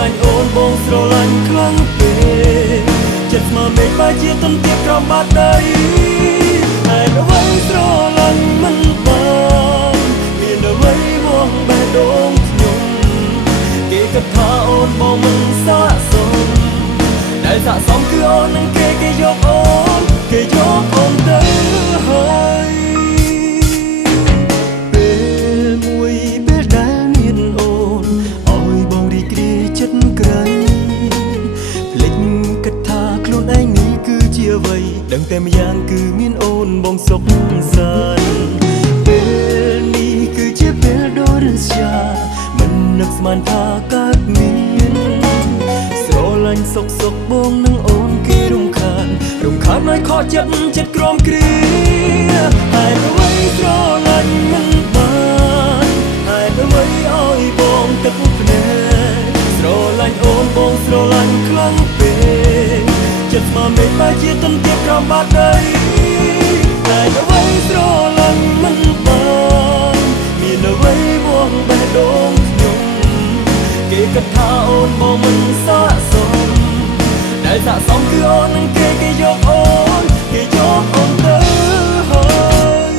ឡាញ់អូនបងស្រឡាញ់ខ្លាំងពេកចិត្តស្មើមេឃបែរជាទន្ទាក្រោមបាតដីហើយអ្វីស្រឡាញ់មិនបានមានអ្វីមកបេះដូងខ្ញុំគេគិតថាអូនបងមិនស័ក្តិសមដែលស័ក្តិសមគឺអូននឹងគេយកអូនគេយកអូនទៅហើយពេលមួយពេលដែលមានអូនឲ្យបងរីករាយចិត្តក្រៃភ្លេចគិតថាខ្លួនឯងនេះគឺជាអ្វីដឹងតែម្យ៉ាងគឺមានអូនបងសុខសាន្តពេលនេះគឺជាពេលដ៏រស្យាមិននឹកស្មានថាកើតមានស្រឡាញ់សុកបងនឹងអូនគេរំខានឲ្យខកចិត្តក្រំគ្រាហើយអ្វីស្រឡាញ់មិនបានហើយអ្វីឲ្យបងទឹកភ្នែកស្រឡាញ់អូនបងស្រឡាញ់ខ្លាំងពេកចិត្តស្មើមេឃបែរជាទន្ទាក្រោមបាតដីហើយអ្វីស្រឡាញ់មិនបានមានអ្វីមកបេះដូងខ្ញុំគេគិតថាអូនបងមិនស័ក្តិសមដែលស័ក្តិសមគឺអូននឹងគេយកអូនគេយកអូនទៅហើយ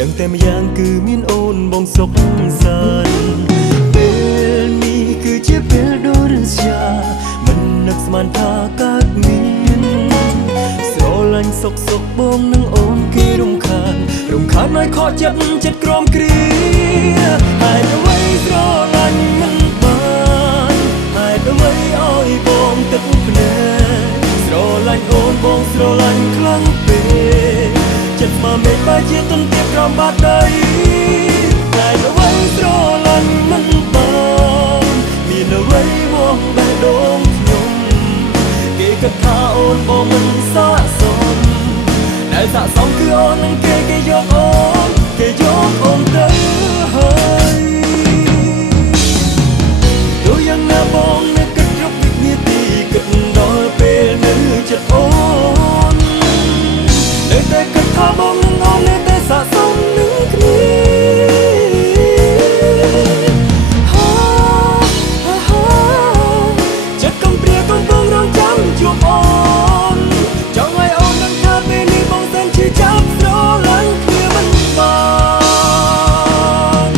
ដឹងតែម្យ៉ាងគឺមានអូនបងសុខសាន្តពេលនេះគឺជាពេលដ៏រស្យាមិននឹកស្មានថាកើតមានស្រឡាញ់សុកបងនឹងអូនគេរំខានឲ្យខកចិត្តក្រំគ្រាហើយអ្វីស្រឡាញ់មិនបានហើយអ្វីឲ្យបងទឹកភ្នែកស្រឡាញ់អូនបងស្រឡាញ់ខ្លាំងពេកចិត្តស្មើមេឃបែរជាទន្ទាក្រោមបាតដីតែអ្វីស្រឡាញ់មិនបានមានអ្វីមកបេះដូងខ្ញុំគេគិតថាអូនបងមិនស័ក្តិសមដែលស័ក្តិសមគឺអូននឹងគេយកអូនគេយកអូនទៅហើយដូចយ៉ាងណាបងនៅគិតគ្រប់វិនាទីគិតដល់ពេលនៅចិត្តអូននៅតែគិតថាបងនឹងអូននៅតែស័ក្តិសមនឹងគ្នាចិត្តកំព្រាកំពុងរងចាំជួបអូនចង់ឲ្យអូនដឹងថាពេលនេះបងសែនឈឺចាប់ស្រឡាញ់គ្នាមិនបាន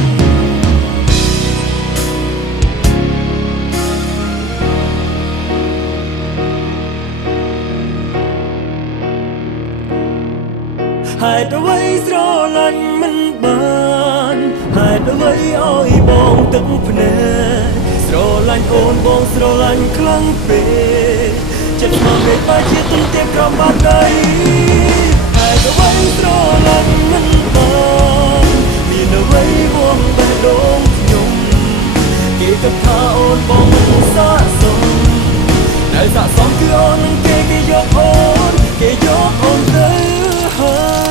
ហេតុអ្វីស្រឡាញ់មិនបានហេតុអ្វីឲ្យបងទឹកភ្នែកស្រឡាញ់អូនបងស្រឡាញ់ខ្លាំងពេកចិត្តមកមេឃបែរជាទន្ទាក្រោមបាតដីហេតុអ្វីស្រឡាញ់មិនបានមានអ្វីមកបេះដូងខ្ញុំគេគិតថាអូនបងមិនស័ក្តិសមដែលស័ក្តិសមគឺអូននឹងគេយកអូនគេយកអូនទៅហើយ